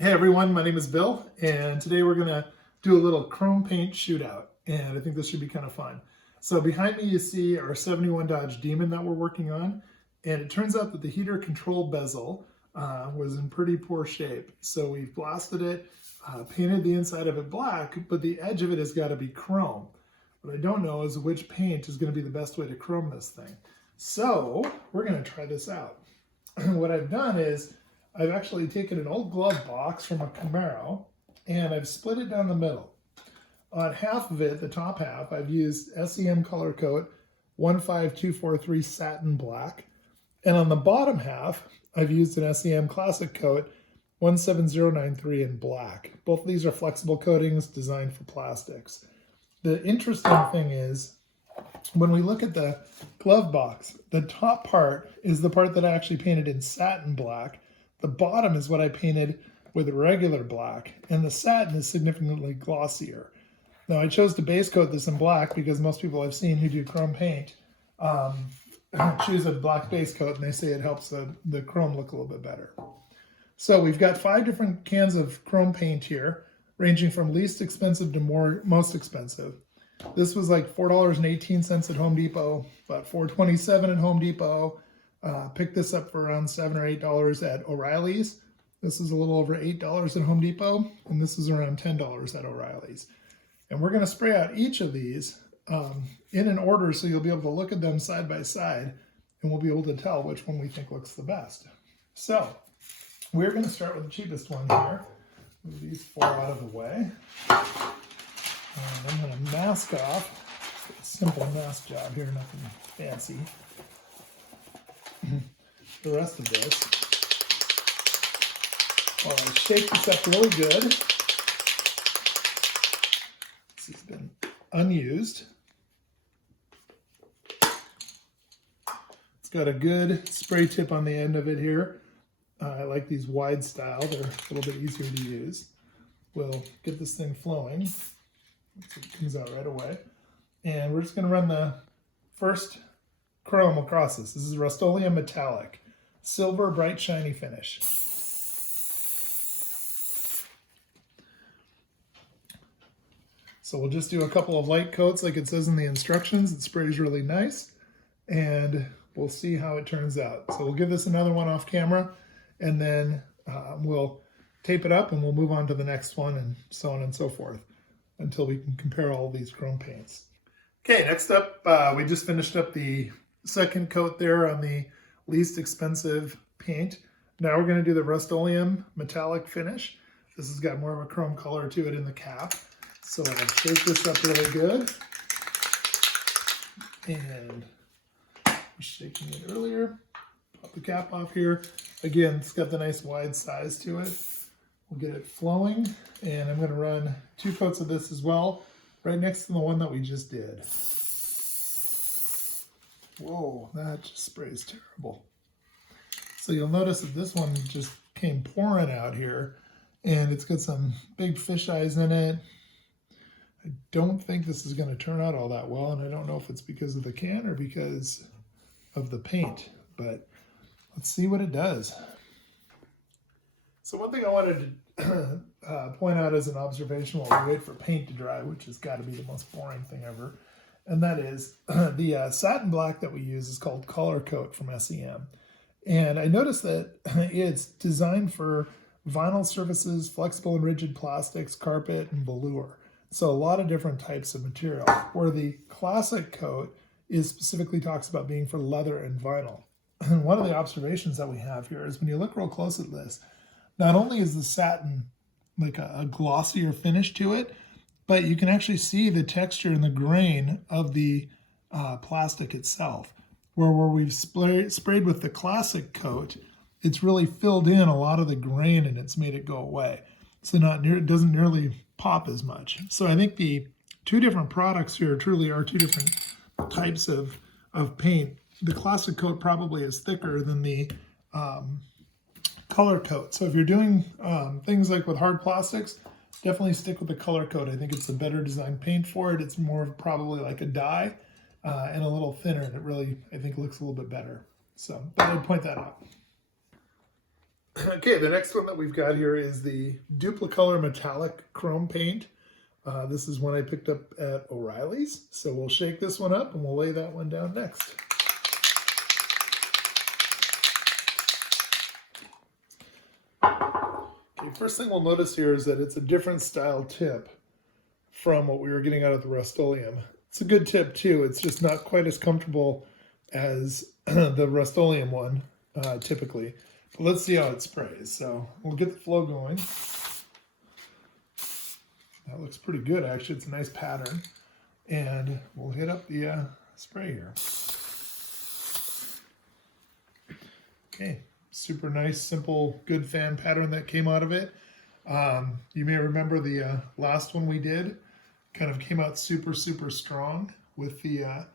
Hey everyone, my name is Bill, and today we're going to do a little chrome paint shootout, and I think this should be kind of fun. So behind me you see our 71 Dodge Demon that we're working on, and it turns out that the heater control bezel was in pretty poor shape. So we've blasted it, painted the inside of it black, but the edge of it has got to be chrome. What I don't know is which paint is going to be the best way to chrome this thing. So we're going to try this out. What I've done is I've actually taken an old glove box from a Camaro and I've split it down the middle. On half of it, the top half, I've used SEM Color Coat 15243 Satin Black. And on the bottom half, I've used an SEM Classic Coat 17093 in black. Both of these are flexible coatings designed for plastics. The interesting thing is, when we look at the glove box, the top part is the part that I actually painted in satin black. The bottom is what I painted with regular black, and the satin is significantly glossier. Now I chose to base coat this in black because most people I've seen who do chrome paint choose a black base coat, and they say it helps the chrome look a little bit better. So we've got 5 different cans of chrome paint here, ranging from least expensive to most expensive. This was like $4.18 at Home Depot, about $4.27 at Home Depot. Picked this up for around $7 or $8 at O'Reilly's. This is a little over $8 at Home Depot, and this is around $10 at O'Reilly's. And we're going to spray out each of these in an order so you'll be able to look at them side by side, and we'll be able to tell which one we think looks the best. So we're going to start with the cheapest one here. Move these 4 out of the way. And I'm going to mask off. It's a simple mask job here, nothing fancy. The rest of this, while I shake this up really good. This has been unused. It's got a good spray tip on the end of it here. I like these wide style, they're a little bit easier to use. We'll get this thing flowing. So it comes out right away. And we're just going to run the first chrome across this. This is Rustoleum Metallic. Silver, bright, shiny finish. So we'll just do a couple of light coats like it says in the instructions. It sprays really nice. And we'll see how it turns out. So we'll give this another one off camera. And then we'll tape it up and we'll move on to the next one and so on and so forth, until we can compare all of these chrome paints. Okay, next up, we just finished up the second coat there on the least expensive paint. Now we're going to do the Rustoleum Metallic finish. This has got more of a chrome color to it in the cap. So I'll shake this up really good. And I was shaking it earlier. Pop the cap off here. Again, it's got the nice wide size to it. We'll get it flowing, and I'm going to run 2 coats of this as well, right next to the one that we just did. Whoa, that just sprays terrible. So you'll notice that this one just came pouring out here, and it's got some big fish eyes in it. I don't think this is going to turn out all that well, and I don't know if it's because of the can or because of the paint, but let's see what it does. So one thing I wanted to point out as an observation while we wait for paint to dry, which has got to be the most boring thing ever, and that is the satin black that we use is called Color Coat from SEM. And I noticed that it's designed for vinyl surfaces, flexible and rigid plastics, carpet, and velour. So a lot of different types of material, where the Classic Coat is specifically talks about being for leather and vinyl. And one of the observations that we have here is when you look real close at this, not only is the satin like a glossier finish to it, but you can actually see the texture and the grain of the plastic itself. Where we've sprayed with the Classic Coat, it's really filled in a lot of the grain and it's made it go away. So it doesn't nearly pop as much. So I think the 2 different products here truly are 2 different types of paint. The Classic Coat probably is thicker than the Color Coat. So if you're doing things like with hard plastics, definitely stick with the Color Coat. I think it's a better designed paint for it. It's more of probably like a dye and a little thinner, and it really, I think, looks a little bit better. So I'd point that out. Okay, the next one that we've got here is the Dupli Metallic Chrome Paint. This is one I picked up at O'Reilly's. So we'll shake this one up and we'll lay that one down next. Okay, first thing we'll notice here is that it's a different style tip from what we were getting out of the Rustoleum. It's a good tip too. It's just not quite as comfortable as the Rustoleum one typically. But let's see how it sprays. So we'll get the flow going. That looks pretty good actually. It's a nice pattern. And we'll hit up the spray here. Okay, super nice, simple, good fan pattern that came out of it. You may remember the last one we did kind of came out super, super strong with the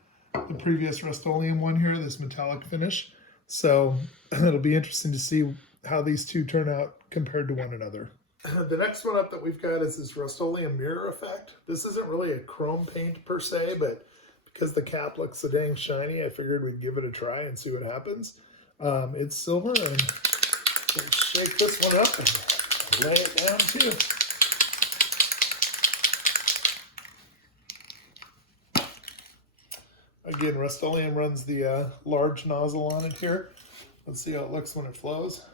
previous Rustoleum one here, this metallic finish. So it'll be interesting to see how these two turn out compared to one another. The next one up that we've got is this Rustoleum mirror effect. This isn't really a chrome paint per se, but because the cap looks so dang shiny, I figured we'd give it a try and see what happens. It's silver, and we'll shake this one up and lay it down too. Again, Rustoleum runs the large nozzle on it here. Let's see how it looks when it flows.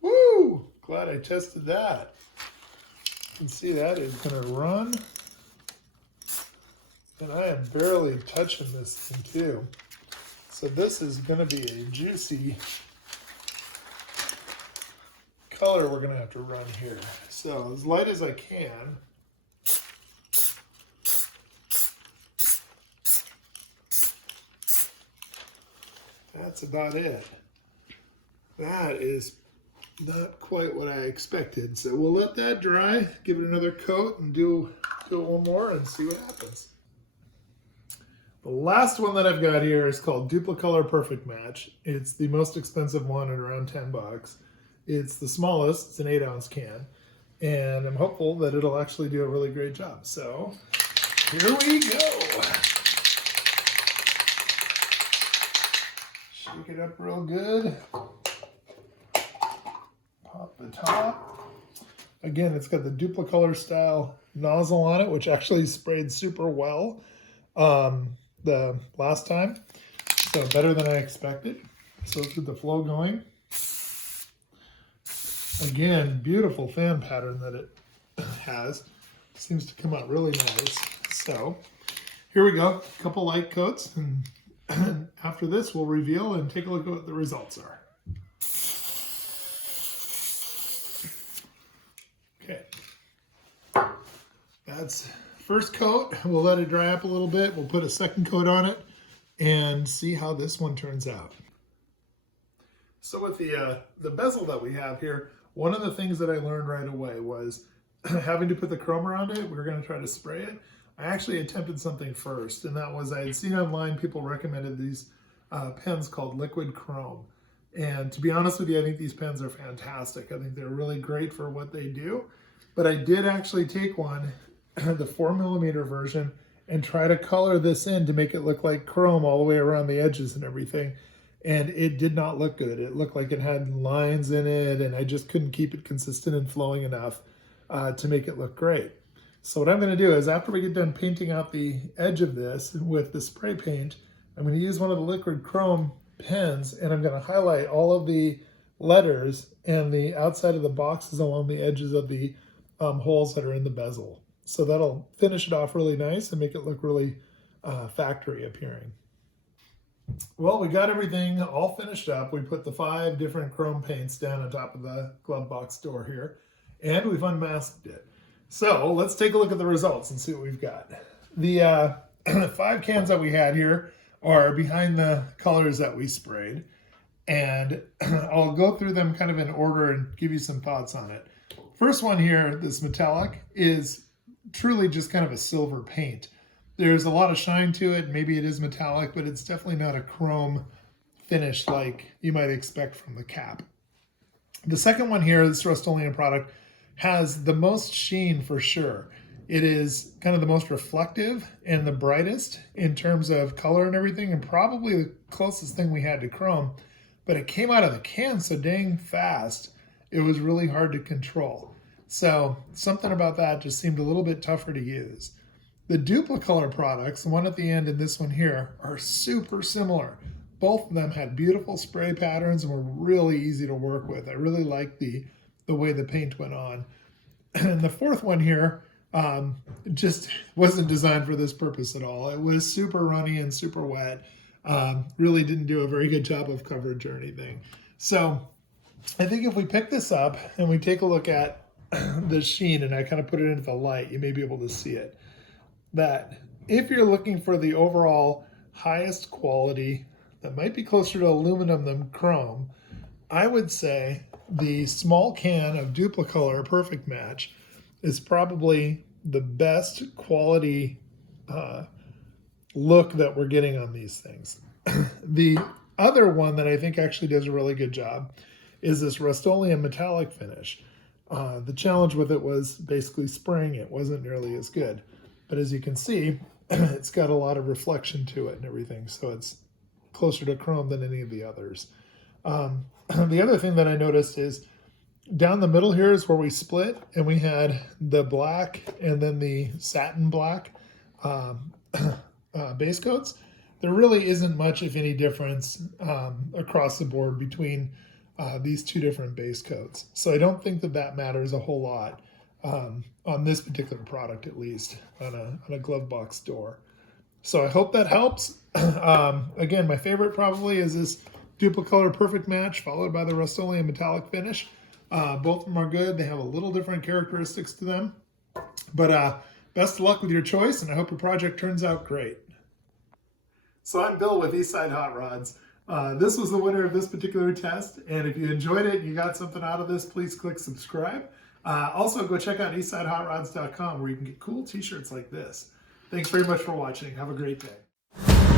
Woo! Glad I tested that. You can see that is going to run. And I am barely touching this thing too. So this is going to be a juicy color we're going to have to run here. So as light as I can. That's about it. That is not quite what I expected. So we'll let that dry, give it another coat, and do it one more and see what happens. The last one that I've got here is called Dupli Perfect Match. It's the most expensive one at around 10 bucks. It's the smallest, it's an 8-ounce can. And I'm hopeful that it'll actually do a really great job. So here we go. Shake it up real good. Pop the top. Again, it's got the Dupli style nozzle on it, which actually sprayed super well the last time. So better than I expected. So let's get the flow going. Again, beautiful fan pattern that it has. Seems to come out really nice. So here we go. A couple light coats, and after this we'll reveal and take a look at what the results are. Okay. That's first coat. We'll let it dry up a little bit. We'll put a second coat on it and see how this one turns out. So with the bezel that we have here, one of the things that I learned right away was having to put the chrome around it. We were going to try to spray it. I actually attempted something first, and that was I had seen online people recommended these pens called liquid chrome. And to be honest with you, I think these pens are fantastic. I think they're really great for what they do. But I did actually take one, the 4mm version, and try to color this in to make it look like chrome all the way around the edges and everything. And it did not look good. It looked like it had lines in it, and I just couldn't keep it consistent and flowing enough to make it look great. So what I'm going to do is after we get done painting out the edge of this with the spray paint, I'm going to use one of the liquid chrome pens, and I'm going to highlight all of the letters and the outside of the boxes along the edges of the holes that are in the bezel. So that'll finish it off really nice and make it look really factory appearing. Well, we got everything all finished up. We put the 5 different chrome paints down on top of the glove box door here, and we've unmasked it. So let's take a look at the results and see what we've got. The 5 cans that we had here are behind the colors that we sprayed, and I'll go through them kind of in order and give you some thoughts on it. First one here, this metallic, is truly just kind of a silver paint. There's a lot of shine to it. Maybe it is metallic, but it's definitely not a chrome finish like you might expect from the cap. The second one here, this Rustoleum product, has the most sheen for sure. It is kind of the most reflective and the brightest in terms of color and everything, and probably the closest thing we had to chrome. but it came out of the can so dang fast, it was really hard to control. So something about that just seemed a little bit tougher to use. The Dupli products, the one at the end and this one here, are super similar. Both of them had beautiful spray patterns and were really easy to work with. I really liked the way the paint went on. And the fourth one here just wasn't designed for this purpose at all. It was super runny and super wet. Really didn't do a very good job of coverage or anything. So I think if we pick this up and we take a look at the sheen and I kind of put it into the light, you may be able to see it. That if you're looking for the overall highest quality that might be closer to aluminum than chrome, I would say the small can of Dupli Perfect Match is probably the best quality look that we're getting on these things. The other one that I think actually does a really good job is this Rustoleum Metallic finish. The challenge with it was basically spraying it wasn't nearly as good. But as you can see, it's got a lot of reflection to it and everything, so it's closer to chrome than any of the others. The other thing that I noticed is down the middle here is where we split, and we had the black and then the satin black base coats. There really isn't much, if any, difference across the board between these two different base coats. So I don't think that that matters a whole lot on this particular product, at least on a glove box door. So I hope that helps. Again, my favorite probably is this Dupli Perfect Match, followed by the Rustoleum Metallic finish. Both of them are good. They have a little different characteristics to them. But best of luck with your choice, and I hope your project turns out great. So I'm Bill with Eastside Hotrods. This was the winner of this particular test, and if you enjoyed it and you got something out of this, please click subscribe. Also, go check out eastsidehotrods.com where you can get cool t-shirts like this. Thanks very much for watching. Have a great day.